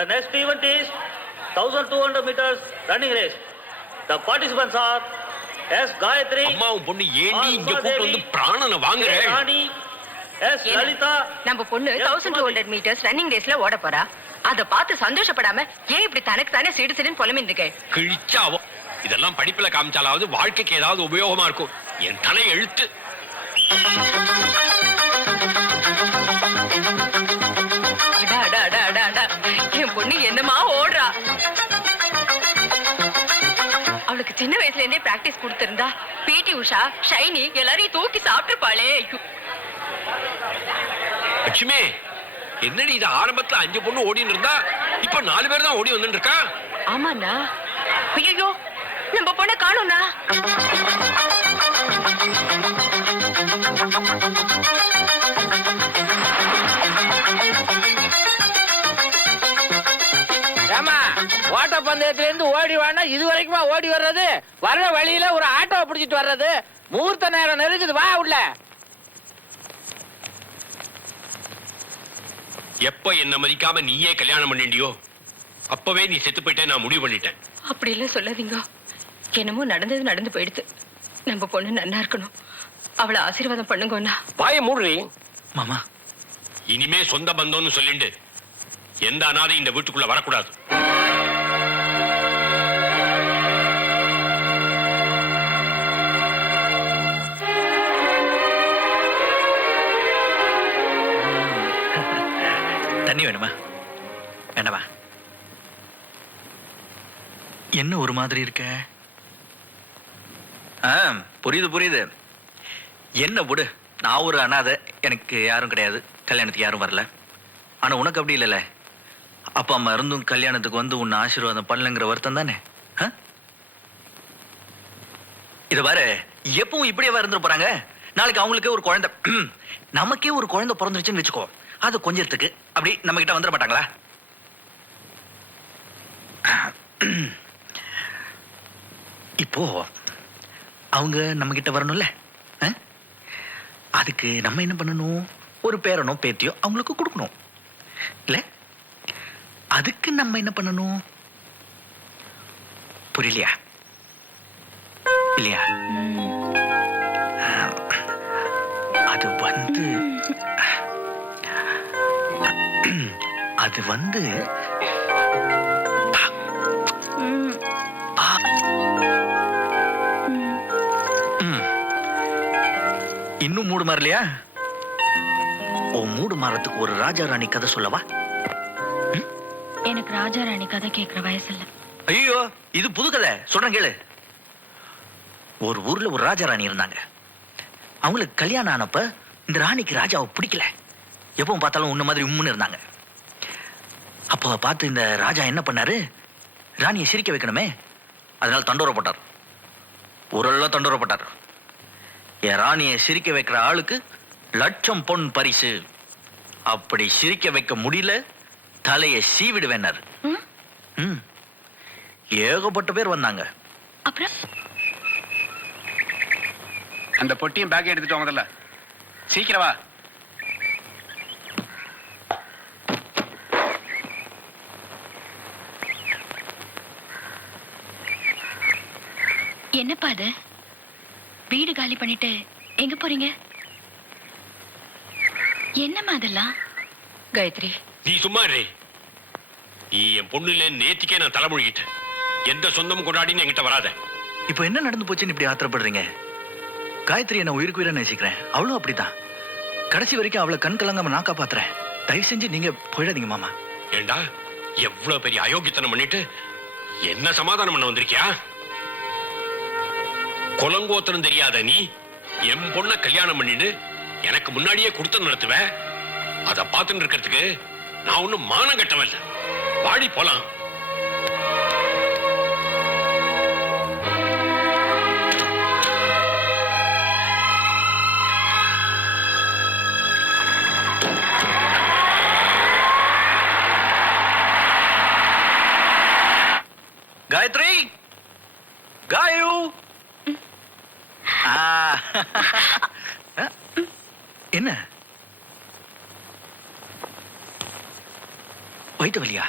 The next event is 1200 meters running race. The participants are S. Gayatri, அம்மாவும் பொண்ணு ஏண்டி இங்க கூட்டு வந்து பிராணனை வாங்குறேன். ராணி, S. லலிதா. நம்ம பொண்ணு 1200 மீட்டர்ஸ் ரன்னிங் ரேஸ்ல ஓட போறா. அத பார்த்து சந்தோஷப்படாம ஏன் இப்படி தனக்கு தானே சிடு சிடுன்னு புலம்பிட்டு இருக்க? கிழிச்சாவோ. இதெல்லாம் படிப்புல காமிச்சாலாவது வாழ்க்கைக்கு ஏதாவது உபயோகமா இருக்கும். என் தலை எழுத்து. என் பொண்ணு என்னமா ஓடுறா. அவளுக்கு சின்ன வயசுல இருந்தே பிராக்டிஸ் கொடுத்திருந்தா பிடி உஷா, ஷைனி எல்லாரையும் தூக்கி சாப்பிட்டுருப்பாளே. லட்சுமி, என்னடி இது ஆரம்பத்துல 5 பொண்ணு ஓடின்னு இருந்தா இப்ப 4 பேர் தான் ஓடி வந்துட்டு இருக்கா? ஆமாண்ணா. ஐயோ, நம்ம பொண்ணை காணோம்னா. ஓட்ட பந்தயத்துல இருந்து ஓடி வானா இது வரைக்குமா ஓடி வர்றது? வர்ற வழியில ஒரு ஆட்டோ பிடிச்சிட்டு வர்றது. முகூர்த்த நேரம் நெருங்குது, வா உள்ள. எப்ப என்ன மதிக்காம நீயே கல்யாணம் பண்ணிண்டியோ அப்பவே நீ செத்து போயிட்டே நான் முடிவு பண்ணிட்டேன். அப்படி எல்லாம் சொல்லாதீங்க. என்னமோ நடந்தது நடந்து போயிடுது. நம்ம பொண்ணு நன்னா இருக்கணும். அவளை ஆசீர்வாதம் பண்ணுங்கண்ணா. பாய மூடுறி மாமா. இனிமே சொந்த பந்தம்னு சொல்லிண்டு எந்த அனாதை இந்த வீட்டுக்குள்ள வரக்கூடாது. தண்ணி வேணுமா? வேண்டாமா? என்ன ஒரு மாதிரி இருக்க? புரியுது புரியுது. என்ன விடு, நான் ஒரு அனாதை, எனக்கு யாரும் கிடையாது, கல்யாணத்துக்கு யாரும் வரல. ஆனா உனக்கு அப்படி இல்லைல்ல. அப்பா அம்மா இருந்தும் கல்யாணத்துக்கு வந்து உன்னை ஆசீர்வாதம் பண்ணலங்கிற வருத்தம் தானே? இது பாரு, எப்பவும் இப்படியே இருந்துட்டு போறாங்க. நாளைக்கு அவங்களுக்கே ஒரு குழந்தை, நமக்கே ஒரு குழந்தை பிறந்துருச்சுன்னு வச்சுக்கோ, அது கொஞ்சத்துக்கு அப்படி நம்ம கிட்ட வந்துட மாட்டாங்களா? இப்போ அவங்க நம்ம கிட்ட வரணும்ல, அதுக்கு நம்ம என்ன பண்ணணும்? ஒரு பேரனோ பேத்தியோ அவங்களுக்கு கொடுக்கணும் இல்ல? அதுக்கு நம்ம என்ன பண்ணணும்? புரியலையா? இல்லையா? அது வந்து இன்னும் மூடு மாறலையா? ஓ, மூடு மாறத்துக்கு ஒரு ராஜா ராணி கதை சொல்லவா? எனக்கு ராஜா ராணி கதை கேட்கிற வயசு இல்ல. ஐயோ, இது புது கதை சொல்றேன் கேளு. ஒரு ஊர்ல ஒரு ராஜா ராணி இருந்தாங்க. அவங்களுக்கு கல்யாணம் ஆனப்ப இந்த ராணிக்கு ராஜாவை பிடிக்கல. எப்பவும் பார்த்தாலும் உன்ன மாதிரி உம்முன்னு இருந்தாங்க. அப்போ பார்த்து இந்த ராஜா என்ன பண்ணாரு? ராணியை சிரிக்க வைக்கணுமே, அதனால தண்டோரை போட்டார். ஊரெல்லாம் தண்டோரை போட்டார். என் ராணியை சிரிக்க வைக்கிற ஆளுக்கு 1,00,000 பொன் பரிசு. அப்படி சிரிக்க வைக்க முடியல, தலையை சீவிடுவேன்னாரு. ஏகப்பட்ட பேர் வந்தாங்க. அப்புறம் அந்த பொட்டியும் பேக் எடுத்துட்டு வாங்கல, சீக்கிரம் வா. என்னப்பா அது? வீடு காலி பண்ணிட்டு எங்க போறீங்க? என்னம்மா அதெல்லாம்? காயத்ரி, நீ சும்மா இரு. நீ என் பொண்ணுல நேத்திக்கே நான் தலைமொழிகிட்டேன். எந்த சொந்தமும் கொண்டாடின்னு என்கிட்ட வராத. இப்போ என்ன நடந்து போச்சுன்னு இப்படி ஆத்திரப்படுறீங்க? காயத்ரி என்ன உயிருக்கு உயிரை நேசிக்கிறேன், அவளும் அப்படித்தான். கடைசி வரைக்கும் அவளை கண் கலங்காம நான் காப்பாத்துறேன். தயவு செஞ்சு நீங்க போயிடாதீங்க மாமா. ஏண்டா, எவ்வளவு பெரிய அயோக்கியத்தனம் பண்ணிட்டு என்ன சமாதானம் பண்ண வந்திருக்கியா? கொலங்கோத்தனம் தெரியாத நீ என் பொண்ண கல்யாணம் பண்ணிட்டு எனக்கு முன்னாடியே கொடுத்து நடத்துவ. அதை பார்த்துட்டு இருக்கிறதுக்கு நான் ஒன்னும் மானம் கட்டவல்ல. வாடி போலாம். காயத்ரி, காயு. என்ன வயிற்று வலியா?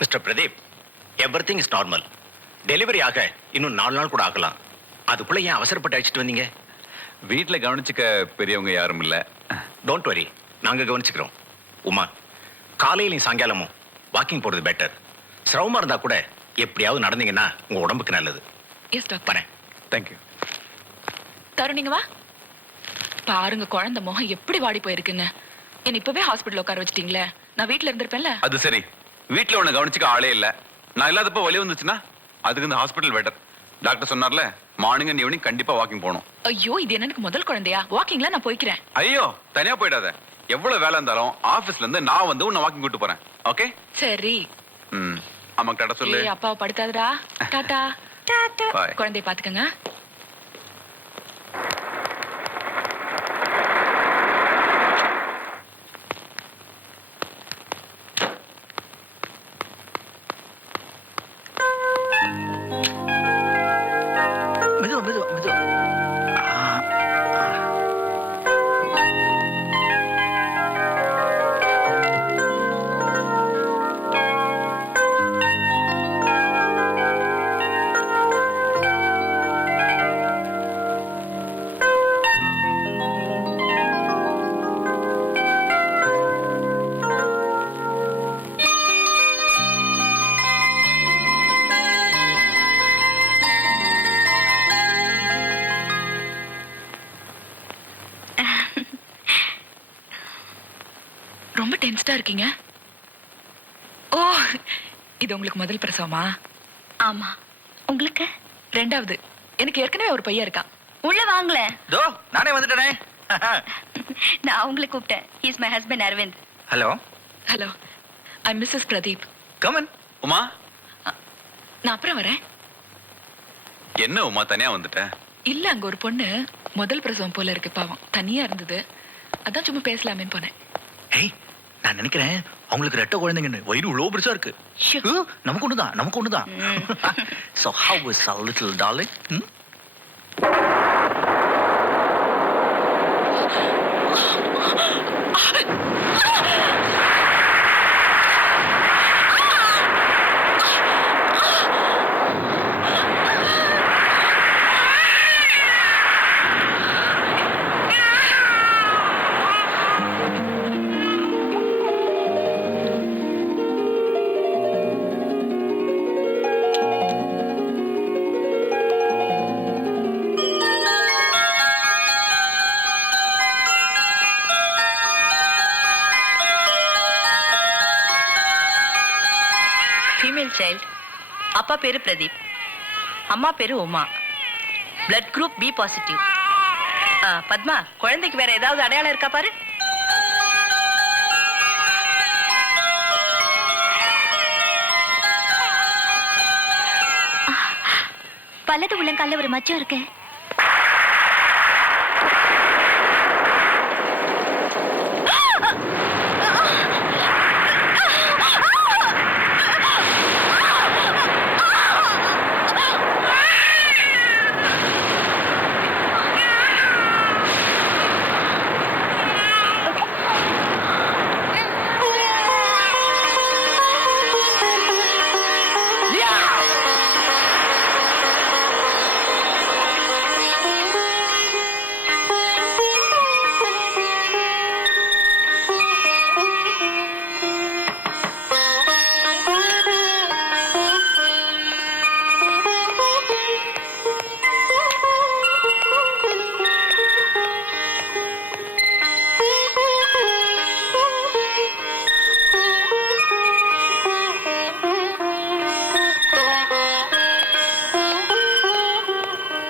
Mister Pradeep, everything is normal. Delivery ஆக இன்னும் 4 நாள் கூட ஆகலாம். அதுக்குள்ள ஏன் அவசரப்பட்டு அழைச்சிட்டு வந்தீங்க? வீட்டுல கவனிச்சுக்க பெரியவங்க யாரும் இல்ல. டோன்ட் வரி, நாங்க கவனிச்சுக்கிறோம். உமா, காலையிலையும் சாயங்காலமும் வாக்கிங் போறது பெட்டர். சிரமமா இருந்தா கூட எப்படியாவது நடந்தீங்கன்னா உங்க உடம்புக்கு நல்லது. Yes doctor. வரேன். தேங்க்யூ. தருண் நீங்க வா. பாருங்க குழந்தை முகம் எப்படி வாடி போயிருக்குன்னு. என்ன இப்பவே ஹாஸ்பிடல் உட்கார வச்சிட்டீங்களே. நான் வீட்ல இருந்திருப்பேன்ல. அது சரி, வீட்டுல உன்னை கவனிச்சுக்க ஆளே இல்ல. நான் இல்லாதப்ப வலி வந்துச்சுன்னா அதுக்கு இந்த ஹாஸ்பிட்டல் பெட்டர். டாக்டர் சொன்னார்ல, மார்னிங் அண்ட் ஈவினிங் கண்டிப்பா வாக்கிங் போகணும். ஐயோ, இது எனக்கு முதல் குழந்தையா? வாக்கிங்ல நான் போய்க்கிறேன். ஐயோ, தனியா போயிடாத. எவ்வளவு வேலை இருந்தாலும் ஆபீஸ்ல இருந்து நான் வந்து உன்னை வாக்கிங் கூட்டு போறேன். ஓகே? சரி. ஆமாங்க, டாடா சொல்லு. ஏய், அப்பாவை படுத்தாதடா. டாடா. டாடா. Bye. குழந்தைய பாத்துக்கங்க. மெதுவா மெதுவா மெதுவா. ரொம்ப டென்ஸ்டா இருக்கீங்க. ஓ, இது உங்களுக்கு முதல் பிரசவமா? ஆமா. உங்களுக்கு? ரெண்டாவது. எனக்கு ஏற்கனவே ஒரு பையன் இருக்கான். உள்ள வாங்கல. தோ நானே வந்துட்டேனே. நான் உங்களை கூப்பிட்டேன். He is my husband Aravind. Hello. Hello, I missus Pradeep. Come in. Uma, நான் அப்புறம் வரேன். என்ன உமா தனியா வந்துட்ட? இல்ல, அங்க ஒரு பொண்ணு முதல் பிரசவம் போல இருக்கு, பாவம் தனியா இருந்தது. அதான் சும்மா பேசலாமேன்னு போனேன். ஏய், நான் நினைக்கிறேன் அவங்களுக்கு ரெட்ட குழந்தைங்க, வயிறு இவ்வளோ பெருசா இருக்கு. நமக்கு ஒண்ணுதான், நமக்கு ஒண்ணுதான். So how is our little darling? Female child. அப்பா பேரு பிரதீப், அம்மா பேரு Uma. Blood group B positive. Padma, குழந்தைக்கு வேற ஏதாவது அடையாளம் இருக்கா பாரு. வலது உள்ளங்கால ஒரு மச்சம் இருக்கு.